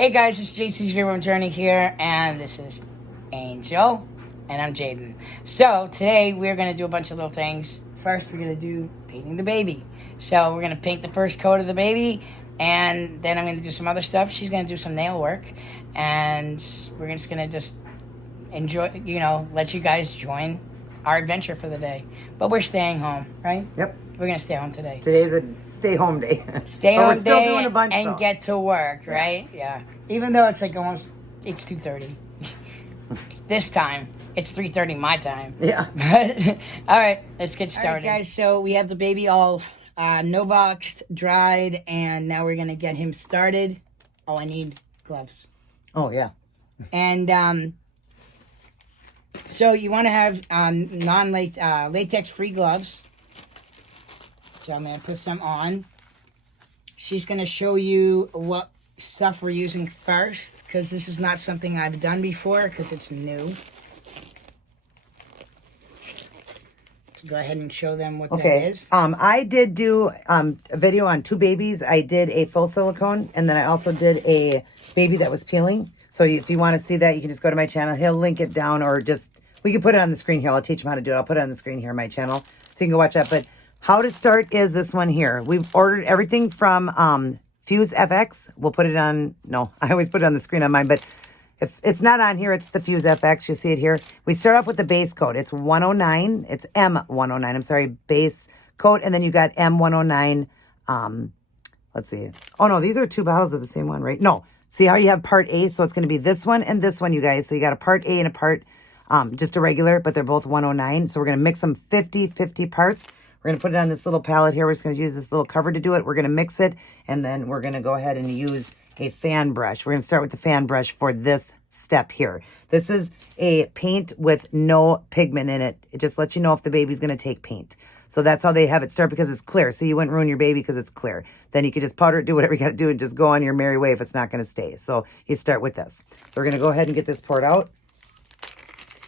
Hey guys, it's JC's Dream Journey here, and this is Angel, and I'm Jaden. So today we're gonna do a bunch of little things. First, we're gonna do painting the baby. So we're gonna paint the first coat of the baby, and then I'm gonna do some other stuff. She's gonna do some nail work, and we're just gonna enjoy, let you guys join our adventure for the day. But we're staying home, right? Yep. We're gonna stay home today. Today's a stay home day. Stay but home we're still day doing a bunch and though. get to work, right? Yeah. Even though it's like it's 2:30. This time it's 3:30 my time. Yeah. But all right, let's get started, all right, guys. So we have the baby all no boxed, dried, and now we're gonna get him started. Oh, I need gloves. Oh yeah. And so you want to have latex free gloves. So I'm going to put some on. She's going to show you what stuff we're using first, because this is not something I've done before, because it's new. So go ahead and show them what that is. I did do a video on two babies. I did a full silicone, and then I also did a baby that was peeling. So if you want to see that, you can just go to my channel. He'll link it down, or we can put it on the screen here. I'll teach him how to do it. I'll put it on the screen here on my channel, so you can go watch that. But how to start is this one here. We've ordered everything from Fuse FX. We'll put it on, no, I always put it on the screen on mine, but if it's not on here, it's the Fuse FX. You see it here. We start off with the base coat. It's 109. It's M109. I'm sorry, base coat. And then you got M109. Let's see. Oh, no, these are two bottles of the same one, right? No. See how you have part A? So it's going to be this one and this one, you guys. So you got a part A and a part, just a regular, but they're both 109. So we're going to mix them 50-50 parts. We're going to put it on this little palette here. We're just going to use this little cover to do it. We're going to mix it, and then we're going to go ahead and use a fan brush. We're going to start with the fan brush for this step here. This is a paint with no pigment in it. It just lets you know if the baby's going to take paint. So that's how they have it start, because it's clear. So you wouldn't ruin your baby because it's clear. Then you can just powder it, do whatever you got to do, and just go on your merry way if it's not going to stay. So you start with this. So we're going to go ahead and get this poured out.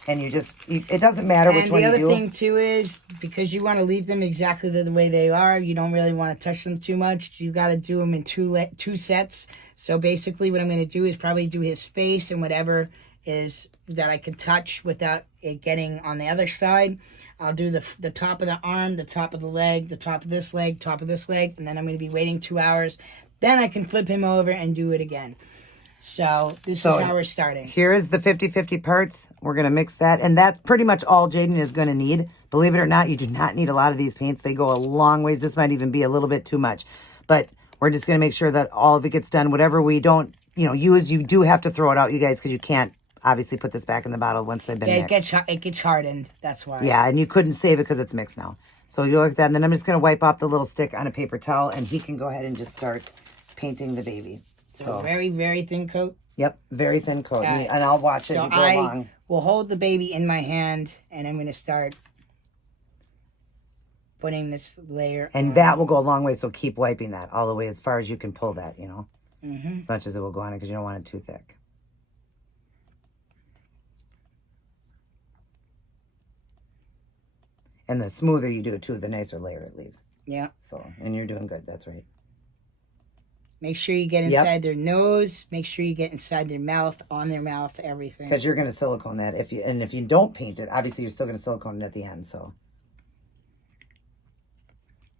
And it doesn't matter which one you do. And the other thing, too, is because you want to leave them exactly the way they are, you don't really want to touch them too much. You got to do them in two sets. So basically what I'm going to do is probably do his face and whatever is that I can touch without it getting on the other side. I'll do the top of the arm, the top of the leg, the top of this leg, top of this leg, and then I'm going to be waiting 2 hours. Then I can flip him over and do it again. So this is how we're starting. Here is the 50-50 parts. We're going to mix that. And that's pretty much all Jaden is going to need. Believe it or not, you do not need a lot of these paints. They go a long ways. This might even be a little bit too much. But we're just going to make sure that all of it gets done. Whatever we don't, use, you do have to throw it out, you guys, because you can't obviously put this back in the bottle once they've been mixed. It gets hardened. That's why. Yeah, and you couldn't save it because it's mixed now. So you look at that. And then I'm just going to wipe off the little stick on a paper towel. And he can go ahead and just start painting the baby. So very, very thin coat. Yep, very thin coat. And I'll watch it as you go along. Will hold the baby in my hand, and I'm going to start putting this layer and on. That will go a long way, so keep wiping that all the way as far as you can pull that, Mm-hmm. As much as it will go on it, because you don't want it too thick. And the smoother you do it, too, the nicer layer it leaves. Yeah. So, and you're doing good. That's right. Make sure you get inside their nose. Make sure you get inside their mouth, on their mouth, everything. Because you're going to silicone that. If you don't paint it, obviously you're still going to silicone it at the end. So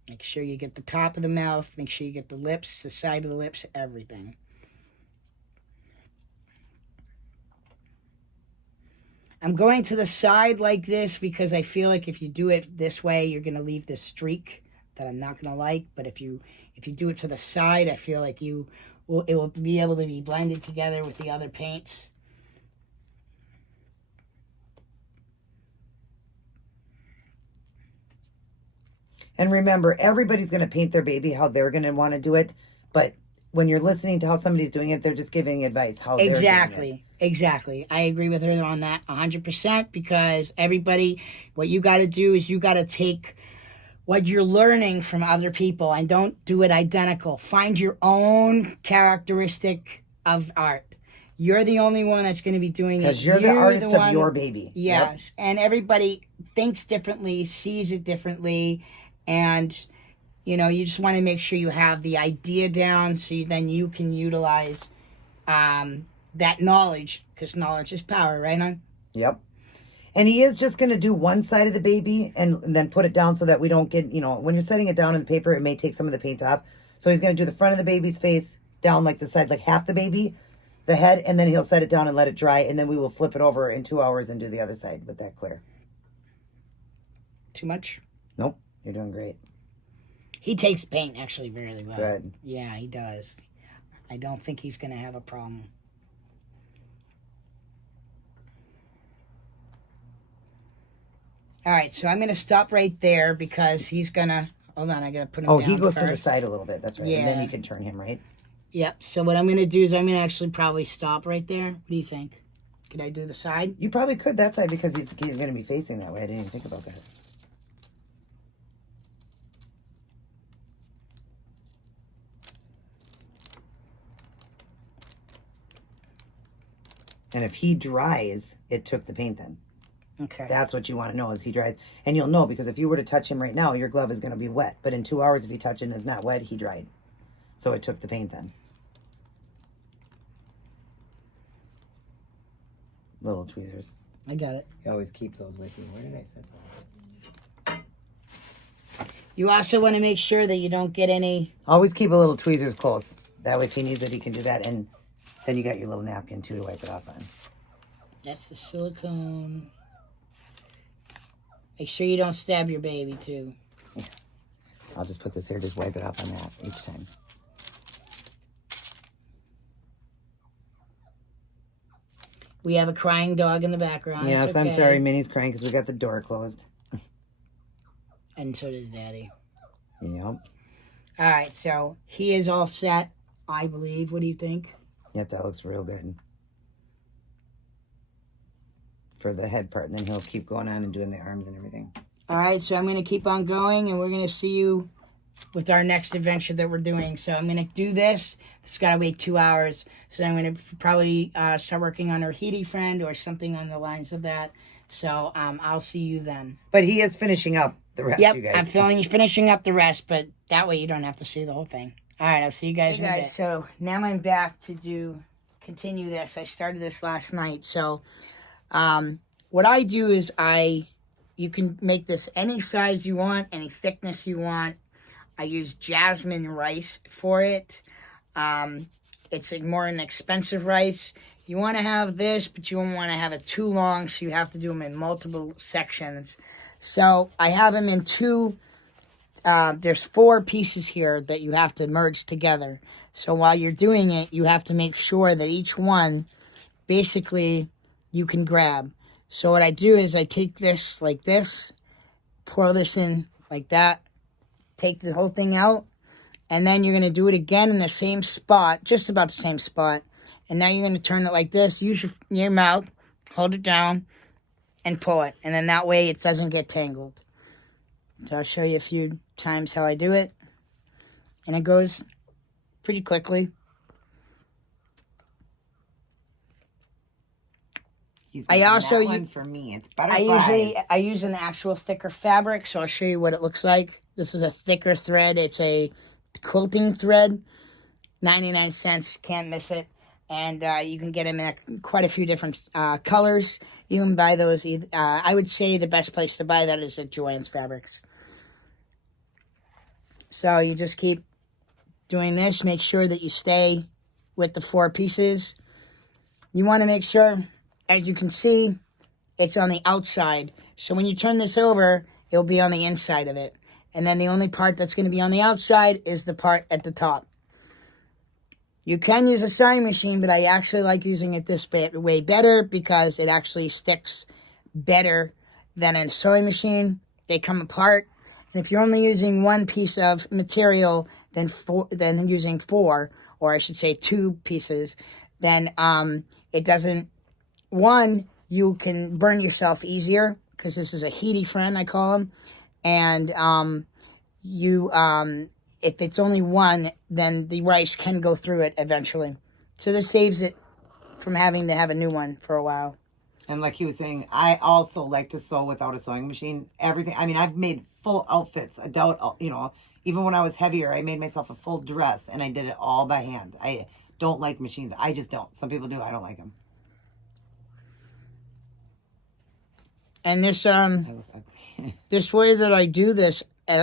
make sure you get the top of the mouth. Make sure you get the lips, the side of the lips, everything. I'm going to the side like this because I feel like if you do it this way, you're going to leave this streak that I'm not going to like. But if you do it to the side, I feel like it will be able to be blended together with the other paints. And remember, everybody's going to paint their baby how they're going to want to do it. But when you're listening to how somebody's doing it, they're just giving advice how they're doing it. Exactly. I agree with her on that 100%, because what you got to do is you got to take what you're learning from other people and don't do it identical. Find your own characteristic of art. You're the only one that's going to be doing it. Because you're the artist of your baby. Yes. Yep. And everybody thinks differently, sees it differently. And, you just want to make sure you have the idea down so then you can utilize that knowledge, because knowledge is power, right, hon? Yep. And he is just going to do one side of the baby and then put it down so that we don't get, when you're setting it down in the paper, it may take some of the paint off. So he's going to do the front of the baby's face down like the side, like half the baby, the head, and then he'll set it down and let it dry. And then we will flip it over in 2 hours and do the other side with that clear. Too much? Nope. You're doing great. He takes paint actually really well. Good. Yeah, he does. I don't think he's going to have a problem. All right, so I'm going to stop right there because he's going to... Hold on, I got to put him down he goes first. to the side a little bit. That's right. Yeah. And then you can turn him, right? Yep, so what I'm going to do is I'm going to actually probably stop right there. What do you think? Could I do the side? You probably could that side because he's going to be facing that way. I didn't even think about that. And if he dries, it took the paint then. Okay. That's what you want to know is he dries. And you'll know because if you were to touch him right now, your glove is going to be wet. But in 2 hours, if you touch it and it's not wet, he dried. So it took the paint then. Little tweezers. I got it. You always keep those with you. Where did I set those? You also want to make sure that you don't get any... Always keep a little tweezers close. That way if he needs it, he can do that. And then you got your little napkin too to wipe it off on. That's the silicone. Make sure you don't stab your baby too. Yeah. I'll just put this here, just wipe it off on that each time. We have a crying dog in the background. Yes, It's okay. I'm sorry. Minnie's crying because we got the door closed. And so does Daddy. Yep. All right, so he is all set, I believe. What do you think? Yep, that looks real good. For the head part, and then he'll keep going on and doing the arms and everything. All right, so I'm going to keep on going, and we're going to see you with our next adventure that we're doing. So I'm going to do this. It's got to wait 2 hours. So I'm going to probably start working on our Heaty friend or something on the lines of that. So I'll see you then. But he is finishing up the rest, Yep, you guys. I'm finishing up the rest, but that way you don't have to see the whole thing. All right, I'll see you guys in a bit. So now I'm back to continue this. I started this last night. So what I do is you can make this any size you want, any thickness you want. I use jasmine rice for it. It's more an expensive rice. You want to have this, but you don't want to have it too long, so you have to do them in multiple sections. So I have them in two. There's 4 pieces here that you have to merge together. So while you're doing it, you have to make sure that each one, basically, you can grab. So what I do is I take this like this, pour this in like that, take the whole thing out, and then you're going to do it again in the same spot, just about the same spot. And now you're going to turn it like this, use your mouth, hold it down, and pull it. And then that way it doesn't get tangled. So I'll show you a few times how I do it. And it goes pretty quickly. I also one for me. It's I use an actual thicker fabric, so I'll show you what it looks like. This is a thicker thread. It's a quilting thread, 99 cents. Can't miss it. And you can get them in quite a few different colors. You can buy those. I would say the best place to buy that is at Joann's Fabrics. So you just keep doing this. Make sure that you stay with the 4 pieces. You want to make sure, as you can see, it's on the outside. So when you turn this over, it'll be on the inside of it. And then the only part that's going to be on the outside is the part at the top. You can use a sewing machine, but I actually like using it this way better because it actually sticks better than a sewing machine. They come apart. And if you're only using one piece of material, then using 4, or I should say 2 pieces, then it doesn't. One, you can burn yourself easier because this is a heaty friend, I call them. And if it's only one, then the rice can go through it eventually. So this saves it from having to have a new one for a while. And like he was saying, I also like to sew without a sewing machine. Everything. I mean, I've made full outfits. Even when I was heavier, I made myself a full dress, and I did it all by hand. I don't like machines. I just don't. Some people do. I don't like them. And this I look ugly. this way that I do this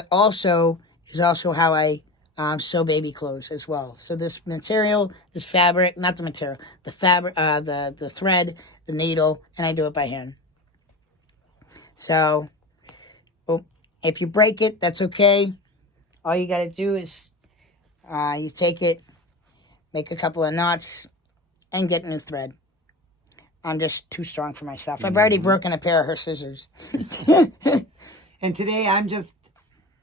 also is also how I sew baby clothes as well. So this material, this fabric, not the material, the fabric, the thread, the needle, and I do it by hand. So, if you break it, that's okay. All you got to do is you take it, make a couple of knots, and get new thread. I'm just too strong for myself. I've already broken a pair of her scissors. And today I'm just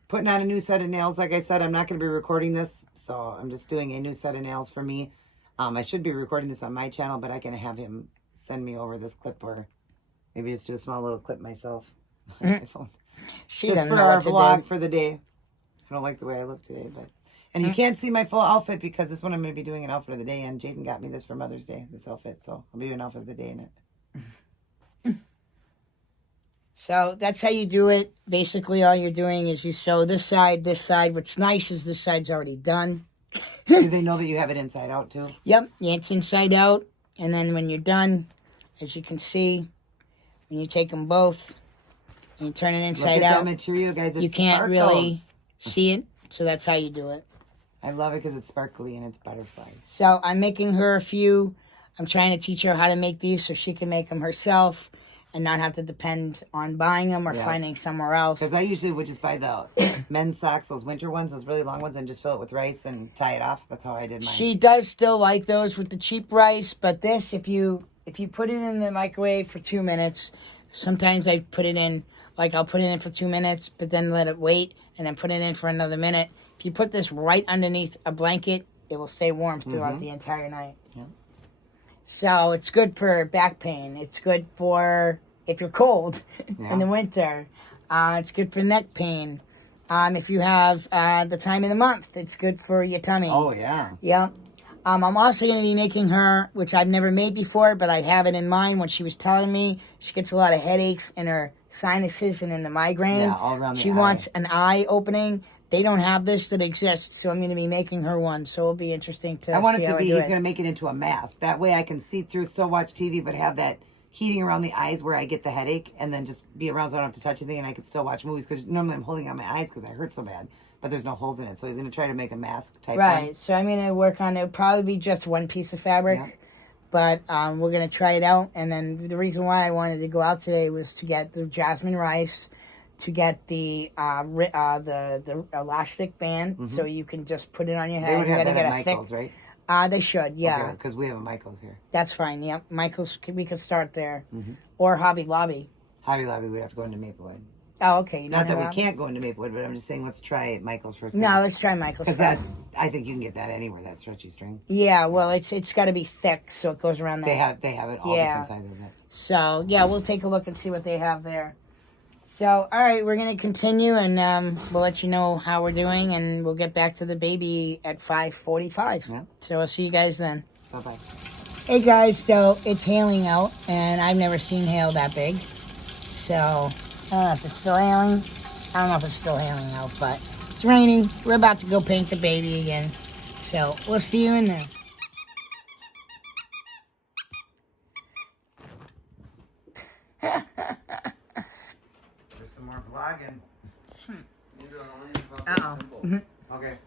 putting on a new set of nails. Like I said, I'm not going to be recording this, so I'm just doing a new set of nails for me. I should be recording this on my channel, but I can have him send me over this clip, or maybe just do a small little clip myself on my phone. She Just doesn't for know our what to vlog do. for the day. I don't like the way I look today, but... And you can't see my full outfit because this one I'm going to be doing an outfit of the day, and Jaden got me this for Mother's Day, this outfit, so I'll be doing an outfit of the day in it. So that's how you do it. Basically, all you're doing is you sew this side. What's nice is this side's already done. Do they know that you have it inside out, too? Yep, it's inside out. And then when you're done, as you can see, when you take them both and you turn it inside Look at out, that material, guys. It's you can't sparkles. really see it. So that's how you do it. I love it because it's sparkly and it's butterfly. So I'm making her a few. I'm trying to teach her how to make these so she can make them herself and not have to depend on buying them or Yeah. finding somewhere else. Because I usually would just buy the men's socks, those winter ones, those really long ones, and just fill it with rice and tie it off. That's how I did mine. She does still like those with the cheap rice, but this, if you put it in the microwave for 2 minutes, sometimes I put it in, like I'll put it in for 2 minutes, but then let it wait, and then put it in for another minute. If you put this right underneath a blanket, it will stay warm throughout the entire night. Yeah. So it's good for back pain. It's good for if you're cold in the winter. It's good for neck pain. If you have the time of the month, it's good for your tummy. Oh, yeah. Yeah. I'm also going to be making her, which I've never made before, but I have it in mind. When she was telling me she gets a lot of headaches in her sinuses and in the migraine. Yeah, all around the She eye. wants an eye opening. They don't have this that exists, so I'm going to be making her one. So it'll be interesting to I want see it to how be, I do he's it. going to make it into a mask. That way I can see through, still watch TV, but have that heating around the eyes where I get the headache, and then just be around so I don't have to touch anything, and I can still watch movies, because normally I'm holding on my eyes because I hurt so bad, but there's no holes in it. So he's going to try to make a mask type Right. one. So I'm going to work on it. It'll probably be just one piece of fabric. Yeah. But we're going to try it out. And then the reason why I wanted to go out today was to get the jasmine rice, to get the elastic band, so you can just put it on your head. They would You have gotta that get at a thick. Michael's, right? They should, yeah. Because we have a Michael's here. That's fine. Yep, Michael's. We could start there, or Hobby Lobby. Hobby Lobby, we'd have to go into Maplewood. Oh, okay. You Not don't that have we can't go into Maplewood, but I'm just saying let's try Michael's first. No, let's try Michael's Because first. that's, I think you can get that anywhere, that stretchy string. Yeah, well, it's got to be thick, so it goes around there. They have it all Yeah. different sizes of it. So yeah, we'll take a look and see what they have there. So all right, we're gonna continue, and we'll let you know how we're doing, and we'll get back to the baby at 5:45. Yeah. So I'll see you guys then. Bye-bye. Hey guys, so it's hailing out, and I've never seen hail that big. So I don't know if it's still hailing. I don't know if it's still hailing out, but it's raining. We're about to go paint the baby again. So we'll see you in there. There's some more vlogging. Uh-oh. Okay.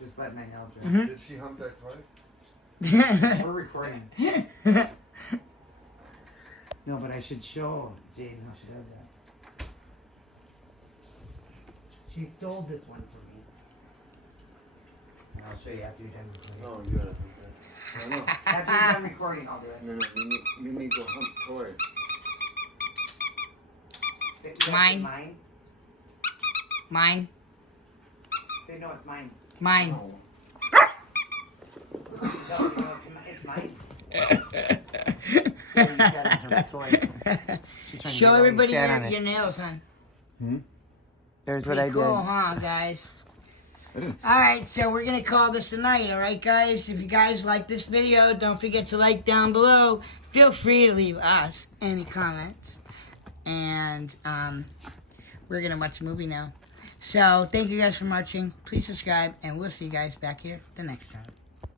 Just let my nails dry. Did she hump that twice? We're recording. No, but I should show Jaden how she does that. She stole this one from me. And I'll show you after you're done recording. No, you gotta hump that. No, no. After you're done recording, I'll do it. No, no, Mimi go hump toy. Say, no, Mine. It's mine. Mine. Say no, it's mine. Mine. No. No, it's mine. There, you sat on her toy. She's trying to Show get all you everybody sat on it. your nails, hon. There's what Pretty I cool, did. huh, guys? It is. Alright, so we're going to call this a night, alright, guys? If you guys like this video, don't forget to like down below. Feel free to leave us any comments. And we're going to watch the movie now. So, thank you guys for watching. Please subscribe, and we'll see you guys back here the next time.